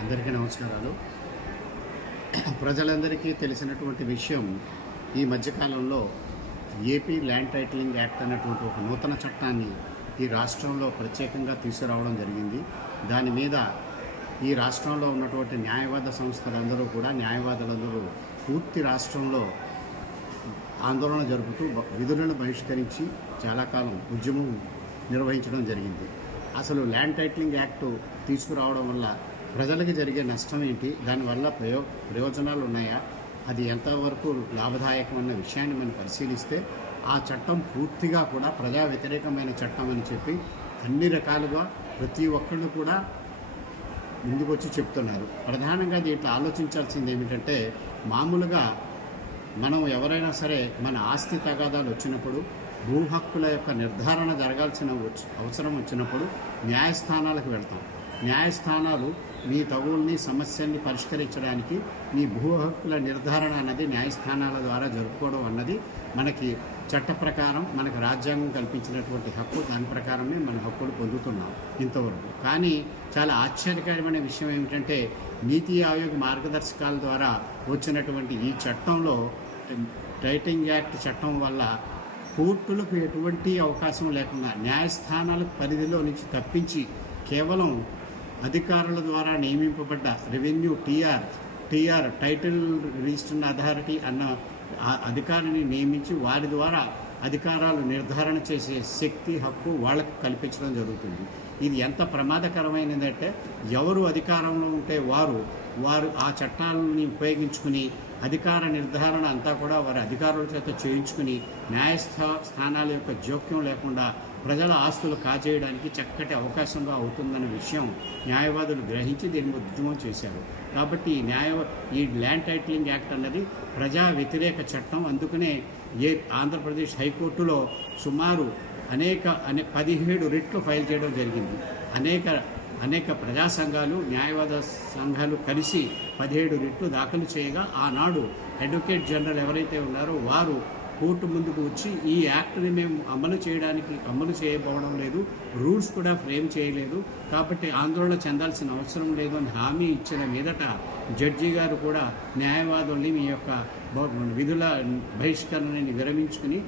అందరికీ నమస్కారాలు. ప్రజలందరికీ తెలిసినటువంటి విషయం, ఈ మధ్యకాలంలో ఏపీ ల్యాండ్ టైటిలింగ్ యాక్ట్ అనేటువంటి ఒక నూతన చట్టాన్ని ఈ రాష్ట్రంలో ప్రత్యేకంగా తీసుకురావడం జరిగింది. దాని మీద ఈ రాష్ట్రంలో ఉన్నటువంటి న్యాయవాద సంస్థలందరూ కూడా న్యాయవాదులందరూ పూర్తి రాష్ట్రంలో ఆందోళన జరుపుతూ విధులను బహిష్కరించి చాలా కాలం ఉద్యమం నిర్వహించడం జరిగింది. అసలు ల్యాండ్ టైటిలింగ్ యాక్ట్ తీసుకురావడం వల్ల ప్రజలకు జరిగే నష్టం ఏంటి, దానివల్ల ప్రయోజనాలు ఉన్నాయా, అది ఎంతవరకు లాభదాయకం అన్న విషయాన్ని మనం పరిశీలిస్తే ఆ చట్టం పూర్తిగా కూడా ప్రజా వ్యతిరేకమైన చట్టం అని చెప్పి అన్ని రకాలుగా ప్రతి ఒక్కళ్ళు కూడా ముందుకొచ్చి చెప్తున్నారు. ప్రధానంగా దీంట్లో ఆలోచించాల్సింది ఏమిటంటే, మామూలుగా మనం ఎవరైనా సరే మన ఆస్తి తగాదాలు వచ్చినప్పుడు, భూ హక్కుల యొక్క నిర్ధారణ జరగాల్సిన అవసరం వచ్చినప్పుడు న్యాయస్థానాలకు వెళ్తాం. న్యాయస్థానాలు మీ తగుల్ని సమస్యల్ని పరిష్కరించడానికి మీ భూ హక్కుల నిర్ధారణ అన్నది న్యాయస్థానాల ద్వారా జరుపుకోవడం అన్నది మనకి చట్ట ప్రకారం మనకు రాజ్యాంగం కల్పించినటువంటి హక్కు. దాని ప్రకారమే మన హక్కులు పొందుతున్నాం ఇంతవరకు. కానీ చాలా ఆశ్చర్యకరమైన విషయం ఏమిటంటే, నీతి ఆయోగ్ మార్గదర్శకాల ద్వారా వచ్చినటువంటి ఈ చట్టంలో, టైటిలింగ్ యాక్ట్ చట్టం వల్ల కోర్టులకు ఎటువంటి అవకాశం లేకుండా న్యాయస్థానాలకు పరిధిలో నుంచి తప్పించి కేవలం అధికారుల ద్వారా నియమింపబడ్డ revenue TR title register authority అన్న అధికారిని నియమించి వారి ద్వారా అధికారాలు నిర్ధారణ చేసే శక్తి, హక్కు వాళ్ళకు కల్పించడం జరుగుతుంది. ఇది ఎంత ప్రమాదకరమైనదంటే, ఎవరు అధికారంలో ఉంటే వారు ఆ చట్టాలని ఉపయోగించుకుని అధికార నిర్ధారణ అంతా కూడా వారి అధికారుల చేత చేయించుకుని స్థానాల యొక్క జోక్యం లేకుండా ప్రజల ఆస్తులు కాజేయడానికి చక్కటి అవకాశంగా అవుతుందనే విషయం న్యాయవాదులు గ్రహించి దీన్ని ఉద్యమం చేశారు. కాబట్టి ఈ ల్యాండ్ టైటిలింగ్ యాక్ట్ అన్నది ప్రజా వ్యతిరేక చట్టం. అందుకనే ఆంధ్రప్రదేశ్ హైకోర్టులో సుమారు 17 రిట్లు ఫైల్ చేయడం జరిగింది. అనేక ప్రజా సంఘాలు, న్యాయవాద సంఘాలు కలిసి 17 రిట్లు దాఖలు చేయగా, ఆనాడు అడ్వకేట్ జనరల్ ఎవరైతే ఉన్నారో వారు కోర్టు ముందుకు వచ్చి ఈ యాక్ట్ని మేము అమలు చేయబోవడం లేదు, రూల్స్ కూడా ఫ్రేమ్ చేయలేదు, కాబట్టి ఆందోళన చెందాల్సిన అవసరం లేదు అని హామీ ఇచ్చిన మీదట జడ్జి గారు కూడా న్యాయవాదుల్ని మీ యొక్క విధుల బహిష్కరణని విరమించుకుని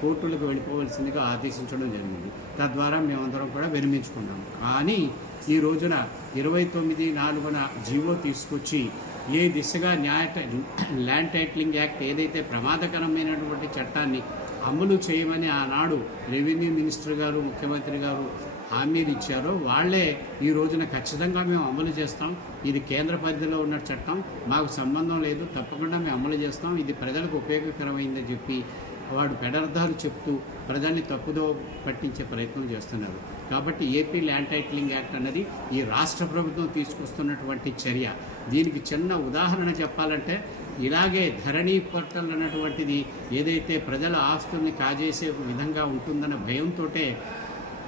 కోర్టులకు వెళ్ళిపోవలసిందిగా ఆదేశించడం జరిగింది. తద్వారా మేమందరం కూడా విరమించుకున్నాము. కానీ ఈ రోజున 29/4 జీవో తీసుకొచ్చి ఏ దిశగా ల్యాండ్ టైటిలింగ్ యాక్ట్ ఏదైతే ప్రమాదకరమైనటువంటి చట్టాన్ని అమలు చేయమని ఆనాడు రెవెన్యూ మినిస్టర్ గారు, ముఖ్యమంత్రి గారు హామీలు ఇచ్చారో వాళ్లే ఈ రోజున ఖచ్చితంగా మేము అమలు చేస్తాం, ఇది కేంద్ర పరిధిలో ఉన్న చట్టం, మాకు సంబంధం లేదు, తప్పకుండా మేము అమలు చేస్తాం, ఇది ప్రజలకు ఉపయోగకరమైందని చెప్పి వాడు పెడర్థాలు చెప్తూ ప్రజల్ని తప్పుదో పట్టించే ప్రయత్నం చేస్తున్నారు. కాబట్టి ఏపీ ల్యాండ్ టైటిలింగ్ యాక్ట్ అన్నది ఈ రాష్ట్ర ప్రభుత్వం తీసుకొస్తున్నటువంటి చర్య. దీనికి చిన్న ఉదాహరణ చెప్పాలంటే, ఇలాగే ధరణి పోర్టల్ అన్నటువంటిది ఏదైతే ప్రజల ఆస్తుల్ని కాజేసే విధంగా ఉంటుందన్న భయంతో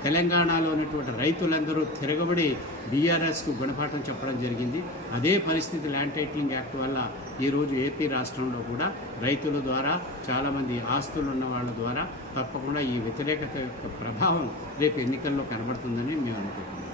తెలంగాణలో ఉన్నటువంటి రైతులందరూ తిరగబడి బీఆర్ఎస్కు గుణపాఠం చెప్పడం జరిగింది. అదే పరిస్థితి ల్యాండ్ టైటిలింగ్ యాక్ట్ వల్ల ఈరోజు ఏపీ రాష్ట్రంలో కూడా రైతుల ద్వారా, చాలామంది ఆస్తులు ఉన్న వాళ్ళ ద్వారా తప్పకుండా ఈ వ్యతిరేకత యొక్క ప్రభావం రేపు ఎన్నికల్లో కనబడుతుందని మేము అనుకుంటున్నాం.